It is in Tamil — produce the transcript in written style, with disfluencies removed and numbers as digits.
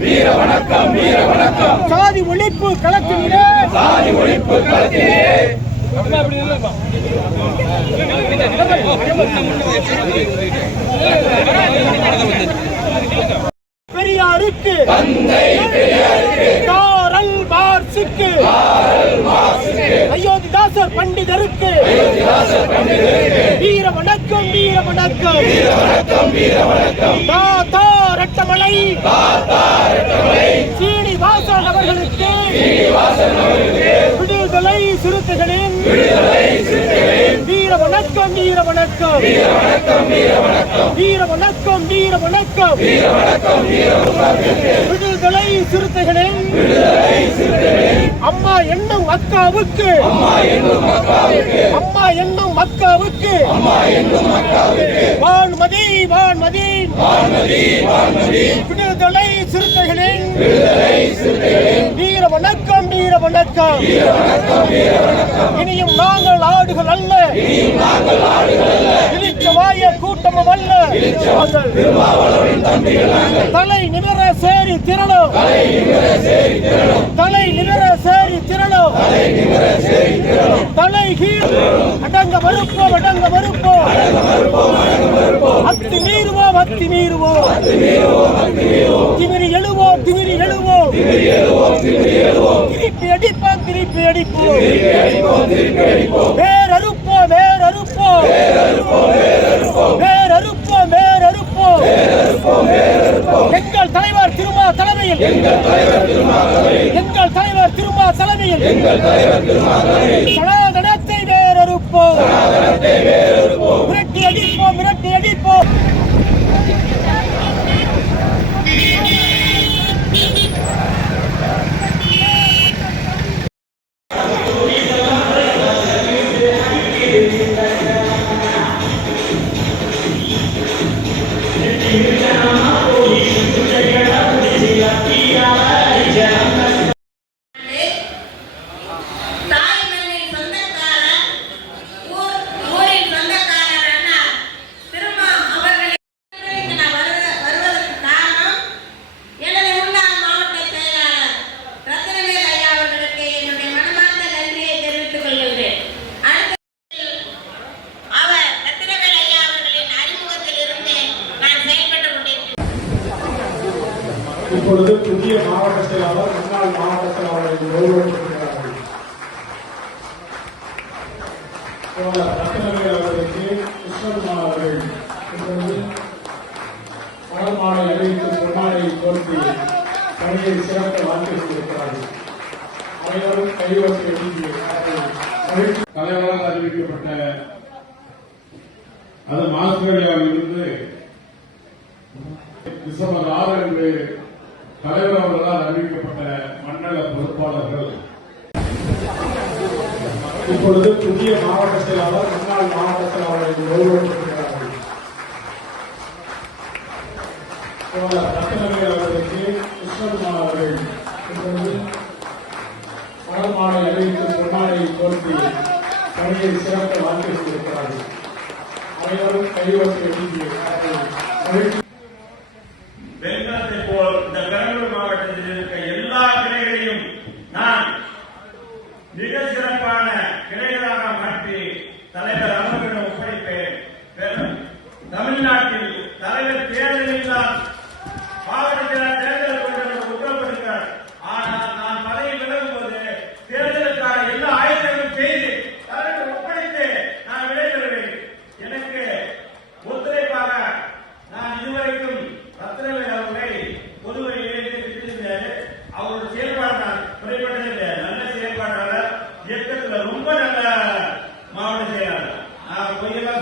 வீர வணக்கம் வீர வணக்கம். சாதி ஒழிப்பு களத்திலே சாதி ஒழிப்பு களத்திலே பெரியாருக்கு தந்தை பெரியாருக்கு காரல் மார்க்சுக்கு அயோத்திதாசர் பண்டிதருக்கு வீர வணக்கம் வீர வணக்கம் வீர வணக்கம் வீர வணக்கம். தாத்தா ரட்டமலை சீனிவாசன் அவர்களுக்கு விடுதலை சிறுத்தைகளின் வீர வணக்கம் வீர வணக்கம் வீர வணக்கம் வீர வணக்கம் வீர வணக்கம் வீர வணக்கம் வீர வணக்கம் விடுதலை சிறுத்தைகளின் அம்மா என்னும் அக்காவுக்கு அம்மா என்னும் அக்காவுக்கு வான்மதி வான்மதி விடுதலை சிறுத்தைகளின் வீர வணக்கம் வீர வணக்கம். இனியும் நாங்கள் ஆடுகள் அல்ல, இழிச்சவாய கூட்டமும் அல்ல. தலை நிமிர சேரி திரளும், தலை நிமிர சேரி திரளும், தலை கீழ் அடங்க மறுப்போம் அடங்க மறுப்போம், அத்தி மீறுவோம் அத்தி மீறுவோம், திமிரி எழுவோம் திமிரி எழுவோம், திருப்பி அடிப்போம் திருப்பி அடிப்போம், வேறறுப்போம் வேறறுப்போம், வேறறுப்போம் வேறறுப்போம். எங்கள் தலைவர் திருமா தலைமையில், எங்கள் தலைவர் திருமா தலைமையில் சனாதனத்தை வேறறுப்போம், மிரட்டி அடிப்போம் மிரட்டி அடிப்போம். இப்பொழுது புதிய மாவட்ட செயலாளர் முன்னாள் மாவட்ட செயலாளர்கள் கௌரவிக்கிறார்கள். ரத்னவேல் அவர்களுக்கு கிருஷ்ணகுமார் அவர்கள் இப்பொழுது வடமாட இடைக்கு பொன்னாடை தோன்றி பணியை சிறக்க வாழ்க்கை கொண்டிருக்கிறார்கள். அனைவரும் கைவசம் தலைவராக அறிவிக்கப்பட்ட அது ஆஸ்திரேலியாவில் இருந்து டிசம்பர் 6 அன்று தலைவர் அவர்களால் அறிவிக்கப்பட்ட மண்டல பொறுப்பாளர்கள் இப்பொழுது புதிய மாவட்ட செயலாளர் முன்னாள் மாவட்ட செயலாளர்கள் கௌரவிக்கிறார்கள். ரத்னவேல் அவர்களுக்கு கிருஷ்ணகுமார் அவர்கள் இப்பொழுது வடமாட இடைக்கு பொன்னாடை தோன்றி பணியை சிறக்க வாழ்க்கை கொண்டிருக்கிறார்கள். அனைவரும் கைவசம் வெண்கலத்தை போல் இந்த பெரம்பலூர் மாவட்டத்தில் இருக்க எல்லா கிளைகளையும் நான் மிக சிறப்பான கிளைகளாக மாற்றி தலைவர் அவர்களிடம் ஒப்படைப்பேன். தமிழ்நாட்டில் தலைவர் தேர்தலில் மாவட்டத்தில் தேர்தல் கொண்டு உத்தரவிட்டார். ஆனால் நான் பதவி விலகும் போது தேர்தலுக்கான எல்லா ஆயத்தங்களும் செய்து தலைவர் ஒப்படைத்து நான் விடைபெறுவேன். எனக்கு அவரோட செயல்பாடு குறைபட்டதே இல்லை. நல்ல செயல்பாட்டாளர், இயக்கத்துல ரொம்ப நல்ல மாவட்ட செயலாளர். நான் பொய்யெல்லாம்